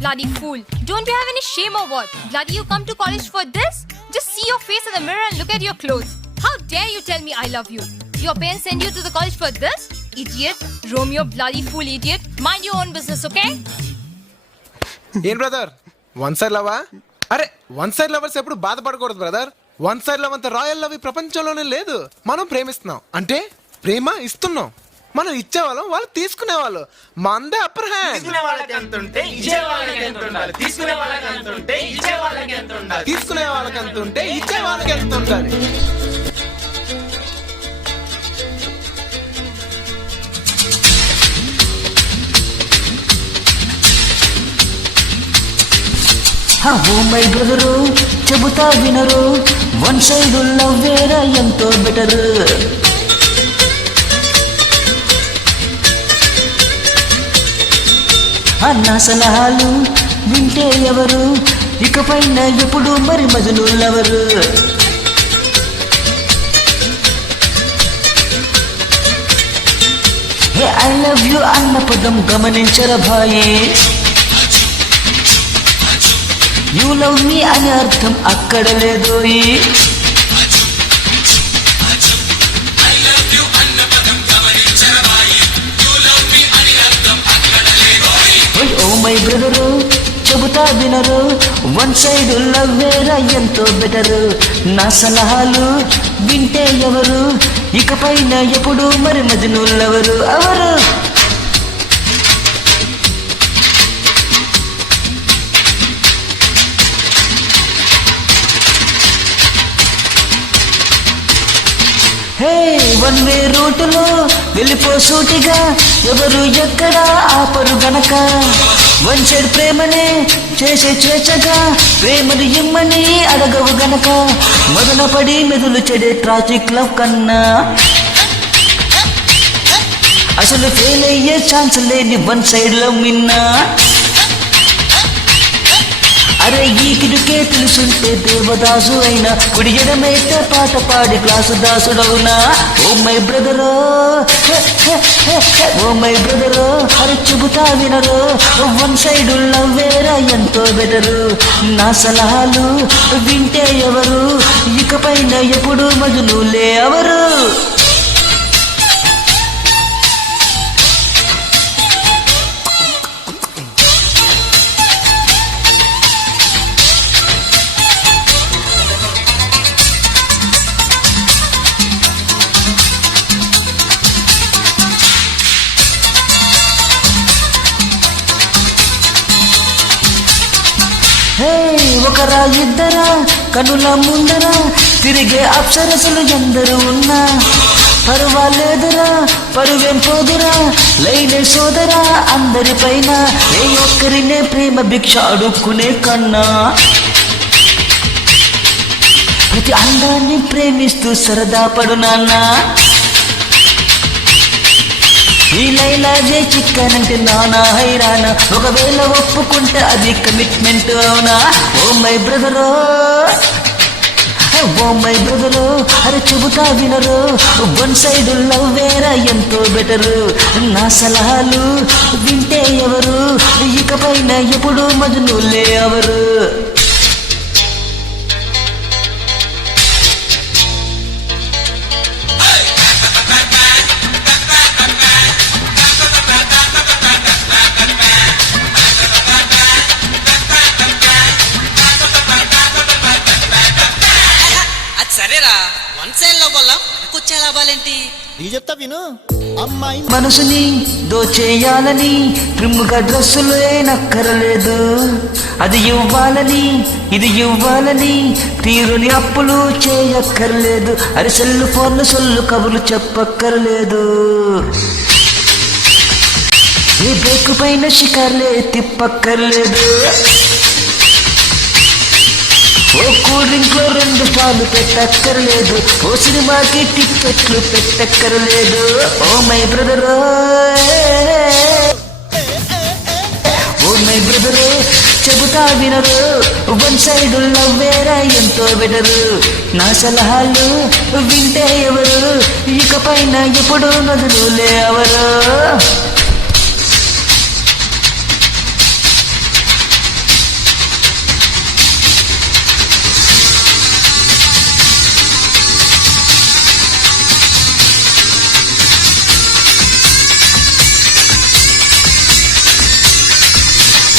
Bloody fool. Don't you have any shame or what? Bloody you come to college for this? Just see your face in the mirror and look at your clothes. How dare you tell me I love you? Your parents send you to the college for this? Idiot. Romeo, bloody fool idiot. Mind your own business, okay? ఏం brother one side లవా? అరే one side lovers ఎప్పుడు బాధపడకూడదు brother. One side love అంత royal love ఈ ప్రపంచంలోనే లేదు. మనం ప్రేమిస్తున్నాం అంటే ప్రేమ ఇస్తున్నాం. మనం ఇచ్చేవాళ్ళం, వాళ్ళు తీసుకునేవాళ్ళు. మందే అప్పర్ హ్యాండ్. తీసుకునే వాళ్ళకి ఎంత ఉంటే ఇచ్చే వాళ్ళకి ఎంత ఉండాలి. ఓ మై బ్రదరు చెబుతా వినరు, వన్ సైడ్ లవ్ వేరా ఎంతో బెటరు. నా సలహాలు వింటే ఎవరు, ఇకపైన ఎప్పుడు మరి మజనులెవరు. ఐ లవ్ యు అన్న పదం గమనించర భాయే, యూ లవ్ మీ అనే అర్థం అక్కడ లేదోయి. ఓ మై బ్రదరు చెబుతా వినరు, వన్ సైడ్ లవ్ వేరా ఎంతో బెటరు. నా సలహాలు వింటే ఎవరు, ఇకపైన ఎప్పుడు మరి మజనులెవరు ఎవరు. హే వన్ వే రూటులో వెళ్ళిపో సూటిగా, ఎవరు ఎక్కడ ఆపరు గనక. వన్ సైడ్ ప్రేమనే చేసే స్వేచ్ఛగా, ప్రేమను ఇమ్మని అడగవు గనక. మొదల పడి మెదులు చెడే ట్రాఫిక్ లవ్ కన్నా అసలు ఫెయిల్ అయ్యే ఛాన్స్ లేని వన్ సైడ్ లవ్ మిన్నా. అరే ఈ కిడుకే తెలుసుంటే దేవదాసు అయినా, కుడి ఎడమైతే పాట పాడి క్లాసు దాసుడవునా. ఓ మై బ్రదరో అరే చెబుతా వినరు, వన్ సైడ్ లవ్ వేరా ఎంతో బెటరు. నా సలహాలు వింటే ఎవరు, ఇకపైన ఎప్పుడు మజనులే ఎవరు. ఒకరా ఇద్దరా కనుల ముందర తిరిగే అప్సరసలు ఎందరు ఉన్నా, పర్వాలేదురా పరువేం పోదురా, లైనే సోదరా అందరిపైన. ఏ ఒక్కరినే ప్రేమ భిక్ష అడుక్కునే కన్నా, ప్రతి అందాన్ని ప్రేమిస్తూ సరదా పడు నాన్న. ఈ లైలాగే చిక్కనంటే నానా హైరానా, ఒకవేళ ఒప్పుకుంటే అది కమిట్మెంట్ అవునా. ఓ మై బ్రదరో అరే చెబుతా వినరు, వన్ సైడ్ లవ్ వేరా ఎంతో బెటరు. నా సలహాలు వింటే ఎవరు, ఇకపైన ఎప్పుడు మజనులే ఎవరు. సరేరా వన్ సైడ్ లవ్ వల్ల వచ్చే లాభాలేంటి చెప్తా విను. అమ్మాయి మనసుని దోచేయాలని ట్రిమ్గా డ్రెస్సులు ఏనక్కరలేదు, అది ఇవ్వాలని ఇది ఇవ్వాలని తీరుని అప్పులు చేయక్కర్లేదు. అరి సెల్ ఫోన్లు సొల్లు కబులు చెప్పక్కర్లేదు, ఏ బ్రేక్ పైన షికార్లే తిప్పక్కర్లేదు. ఓ కూల్ డ్రింక్ లో 2 స్టార్లు పెట్టక్కర్లేదు, ఓ సినిమాకి టిక్కెట్లు పెట్టక్కర్లేదు. ఓ మై బ్రదరో చెబుతా వినరు, వన్ సైడ్ లవ్ వేరా ఎంతో బెటరు. నా సలహాలు వింటే ఎవరు, ఇకపైన ఎప్పుడు నదులు లేవరు.